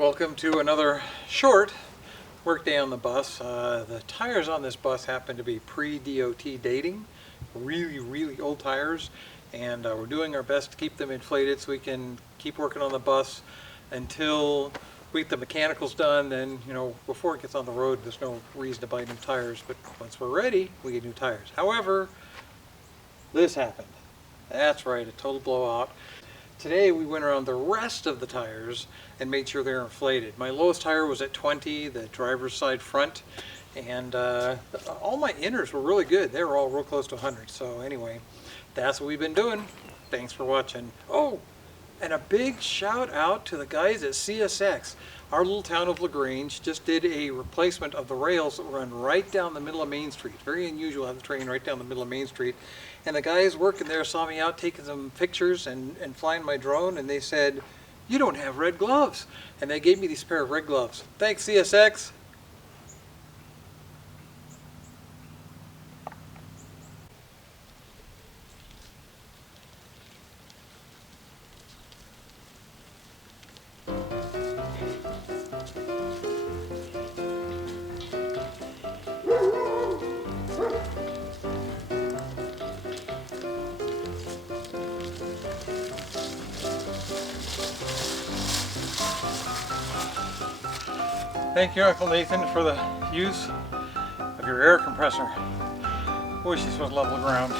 Welcome to another short workday on the bus. The tires on this bus happen to be pre-DOT dating, really old tires, and we're doing our best to keep them inflated so we can keep working on the bus until we get the mechanicals done. Then, before it gets on the road, there's no reason to buy new tires, but once we're ready, we get new tires. However, this happened. That's right, a total blowout. Today we went around the rest of the tires and made sure they're inflated. My lowest tire was at 20, the driver's side front, and all my inners were really good. They were all real close to 100. So anyway, that's what we've been doing. Thanks for watching. Oh, and a big shout out to the guys at CSX. Our little town of LaGrange just did a replacement of the rails that run right down the middle of Main Street. Very unusual to have the train right down the middle of Main Street. And the guys working there saw me out taking some pictures and flying my drone, and they said, "You don't have red gloves." And they gave me these pair of red gloves. Thanks, CSX. Thank you, Uncle Nathan, for the use of your air compressor. Wish this was level ground.